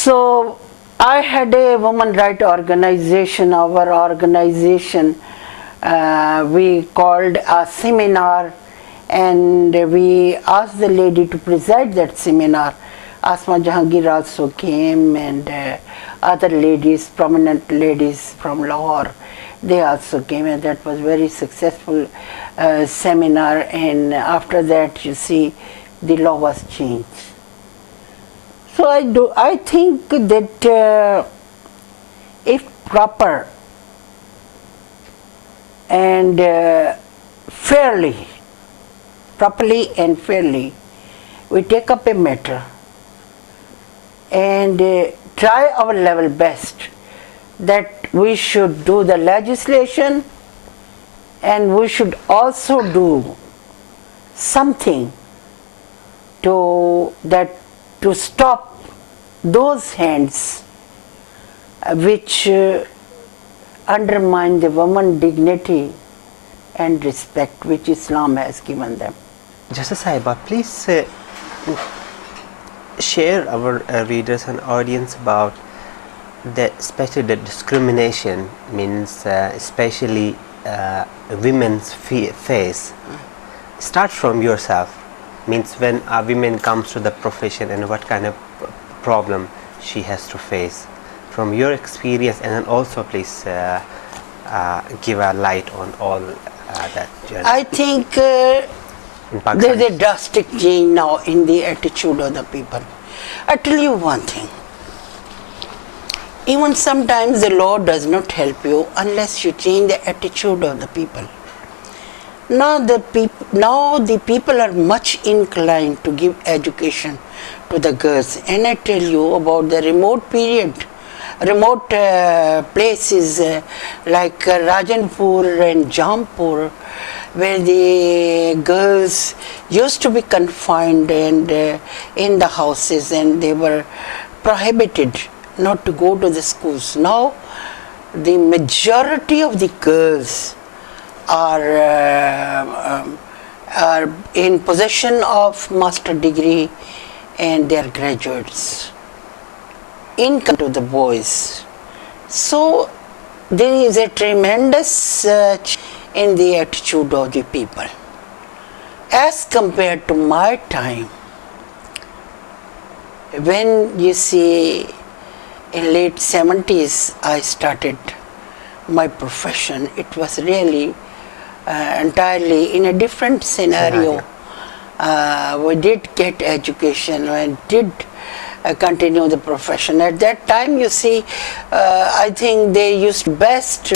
So I had a women right organization. Our organization, we called a seminar, and we asked the lady to preside that seminar. Asma Jahangir also came, and other ladies, prominent ladies from Lahore, they also came, and that was very successful seminar. And after that, you see, the law was changed. So I think that if proper and properly and fairly, we take up a matter and try our level best, that we should do the legislation, and we should also do something to stop those hands which undermine the woman's dignity and respect which Islam has given them. Justice Saiba, please share our readers and audience about especially the discrimination, means especially women's face. Start from yourself, means when a woman comes to the profession and what kind of problem she has to face from your experience, and then also please give a light on all that journey. I think there's a drastic change now in the attitude of the people. I tell you one thing, even sometimes the law does not help you unless you change the attitude of the people. Now the people are much inclined to give education to the girls, and I tell you about the remote places like Rajanpur and Jampur, where the girls used to be confined and in the houses, and they were prohibited not to go to the schools. Now the majority of the girls are in possession of master degree, and they are graduates in to the boys. So there is a tremendous in the attitude of the people as compared to my time, when you see in late 70s I started my profession. It was really entirely in a different scenario. We did get education and did continue the profession. At that time, you see, I think they used best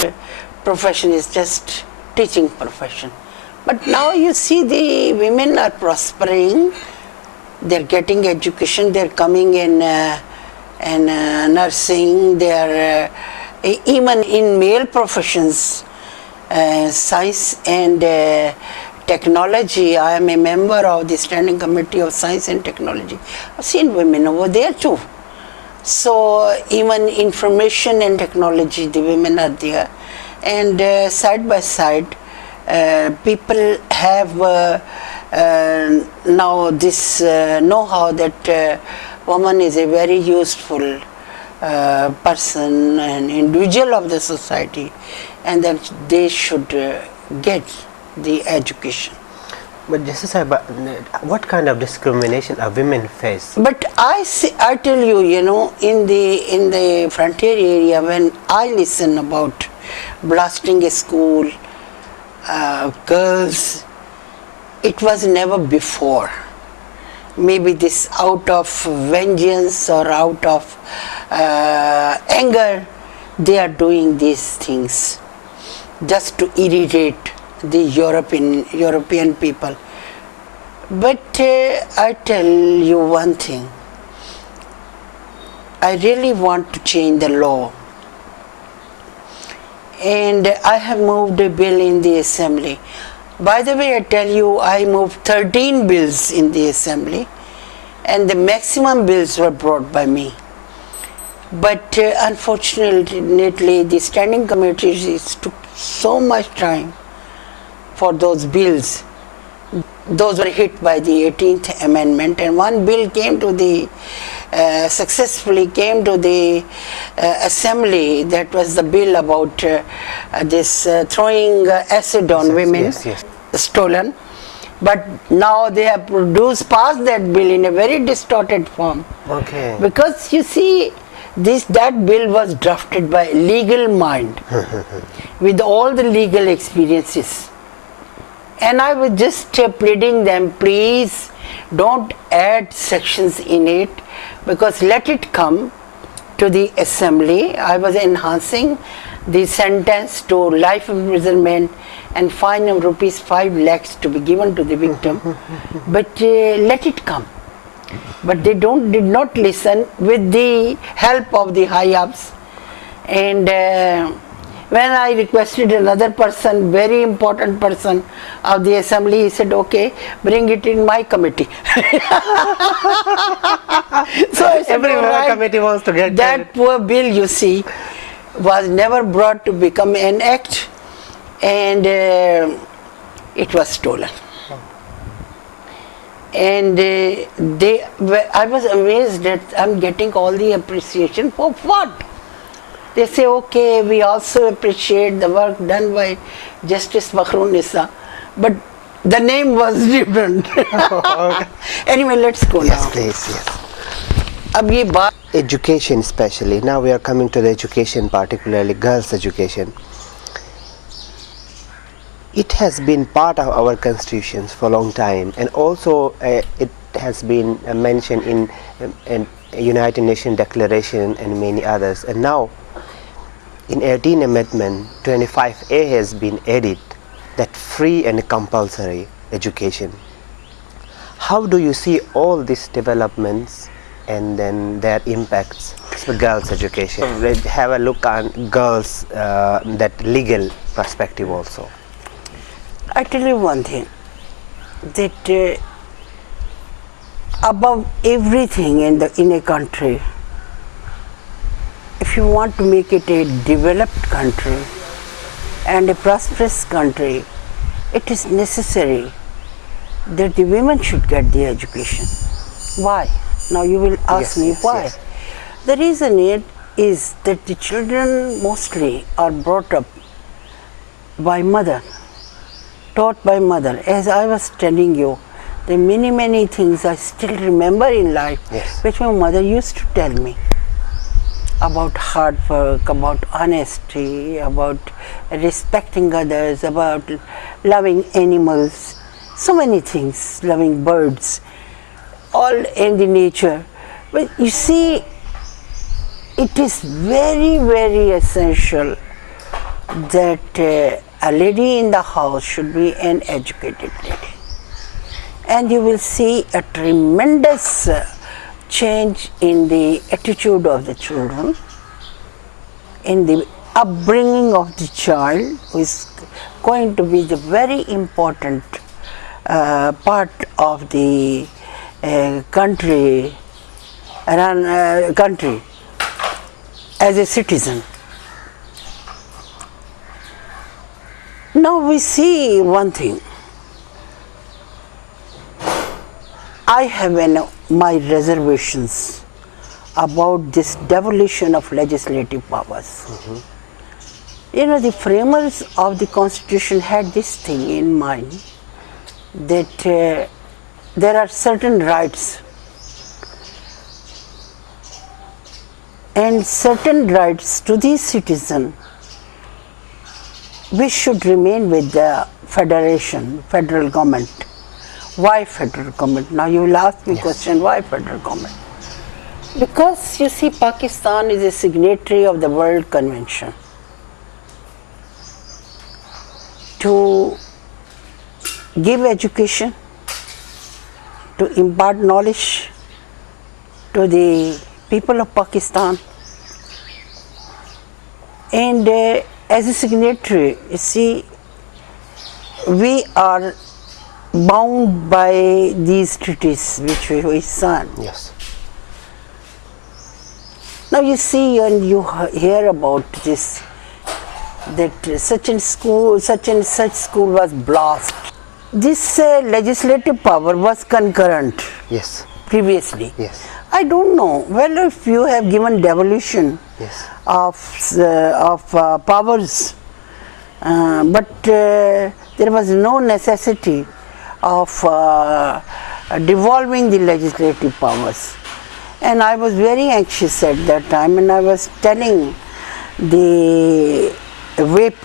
profession is just teaching profession. But now you see the women are prospering, they're getting education, they're coming in nursing, they're even in male professions, science and technology. I am a member of the Standing Committee of Science and Technology. I've seen women over there too. So even information and technology, the women are there. And side by side, people have now this know-how that woman is a very useful person and individual of the society, and that they should get the education. But Justice Saiba, what kind of discrimination are women face? But I tell you, in the frontier area, when I listen about blasting a school, girls, it was never before. Maybe this out of vengeance or out of anger, they are doing these things just to irritate the European people. But I tell you one thing, I really want to change the law, and I have moved a bill in the assembly. By the way, I tell you, I moved 13 bills in the assembly, and the maximum bills were brought by me. But unfortunately, the standing committees took so much time for those bills. Those were hit by the 18th Amendment, and one bill came to the successfully came to the assembly. That was the bill about this throwing acid on women, stolen. But now they have passed that bill in a very distorted form. Okay. Because you see, that bill was drafted by a legal mind with all the legal experiences. And I was just pleading them, please don't add sections in it, because let it come to the assembly. I was enhancing the sentence to life imprisonment and fine of rupees 5 lakhs to be given to the victim. But let it come. But they did not listen with the help of the high-ups. And when I requested another person, very important person of the assembly, he said, okay, bring it in my committee. So I said, every committee wants to get that poor bill, you see, was never brought to become an act, and it was stolen. And I was amazed that I'm getting all the appreciation for what? They say, okay, we also appreciate the work done by Justice Fakhur Nisa, but the name was different. Anyway, let's go now. Yes, please, yes. Education especially, now we are coming to the education, particularly girls' education. It has been part of our constitutions for a long time, and also it has been mentioned in United Nations Declaration and many others. And now, in 18th Amendment, 25A has been added, that free and compulsory education. How do you see all these developments and then their impacts for girls' education? Let's have a look on girls' that legal perspective also. I tell you one thing, that above everything in a country, if you want to make it a developed country and a prosperous country, it is necessary that the women should get the education. Why? Now you will ask me why. Yes. The reason is that the children mostly are brought up by mother, taught by mother. As I was telling you, there are many things I still remember in life, which my mother used to tell me about hard work, about honesty, about respecting others, about loving animals, so many things, loving birds, all in the nature. But you see, it is very essential that a lady in the house should be an educated lady. And you will see a tremendous change in the attitude of the children, in the upbringing of the child, who is going to be the very important part of the country as a citizen. Now we see one thing. I have my reservations about this devolution of legislative powers. You know, the framers of the Constitution had this thing in mind, that there are certain rights, and certain rights to the citizen which should remain with the federal government. Why federal government? Now you will ask me question, why federal government? Because you see, Pakistan is a signatory of the World Convention to give education, to impart knowledge to the people of Pakistan. And as a signatory, you see, we are bound by these treaties which we signed. Yes. Now you see and you hear about this, that such and such school was blasted. This legislative power was concurrent. Yes. Previously. Yes. I don't know. Well, if you have given devolution Yes. of powers, but there was no necessity of devolving the legislative powers. And I was very anxious at that time, and I was telling the whip